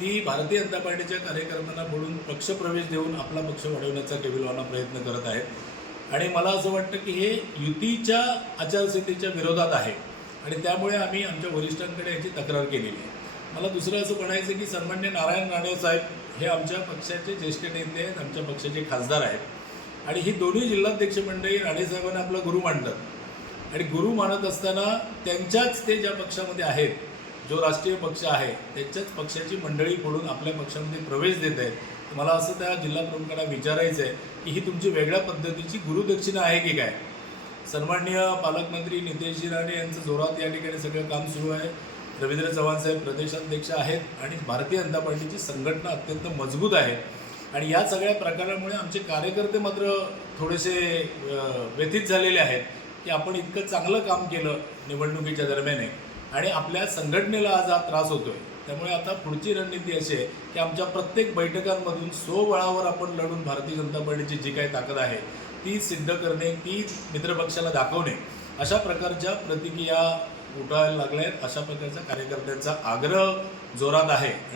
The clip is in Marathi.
ती भारतीय जनता पार्टीच्या कार्यकर्त्यांना बोलून पक्षप्रवेश देऊन आपला पक्ष वाढवण्याचा केविलवाना प्रयत्न करत आहेत. आणि मला असं वाटतं की हे युतीच्या आचारसंहितेच्या विरोधात आहे. आणि त्यामुळे आम्ही आमच्या वरिष्ठांकडे याची तक्रार केलेली आहे. मला दुसरं असं म्हणायचं की सन्मान्य नारायण राणे साहेब हे आमच्या पक्षाचे ज्येष्ठ नेते आहेत आमच्या पक्षाचे खासदार आहेत. आणि ही दोन्ही जिल्हाध्यक्ष मंडळी राणे आपला गुरु मानतात. आणि गुरु मानत असताना त्यांच्याच ते ज्या पक्षामध्ये आहेत जो राष्ट्रीय पक्ष आहे त्याच्याच पक्षाची मंडळी फोडून आपल्या पक्षामध्ये प्रवेश देत आहेत. मला असं त्या जिल्हा प्रमुखांना विचारायचं आहे की ही तुमची वेगळ्या पद्धतीची गुरुदक्षिणा आहे की काय? सन्माननीय पालकमंत्री नितेश राणे यांचं जोरात या ठिकाणी सगळं काम सुरू आहे. रवींद्र चव्हाण साहेब प्रदेशाध्यक्ष आहेत आणि भारतीय जनता पार्टीची संघटना अत्यंत मजबूत आहे. आणि या सगळ्या प्रकारामुळे आमचे कार्यकर्ते मात्र थोडेसे व्यथित झालेले आहेत की आपण इतकं चांगलं काम केलं निवडणुकीच्या दरम्यान. आणि आपल्या संघटनेला आज हा त्रास होतोय. त्यामुळे आता पुढची रणनीती अशी आहे की आमच्या प्रत्येक बैठकांमधून सोबळावर आपण लढून भारतीय जनता पार्टीची जी काही ताकद आहे ती सिद्ध करणे ती मित्रपक्षाला दाखवणे अशा प्रकारच्या प्रतिक्रिया उठायला लागल्या आहेत अशा प्रकारचा कार्यकर्त्यांचा आग्रह जोरात आहे.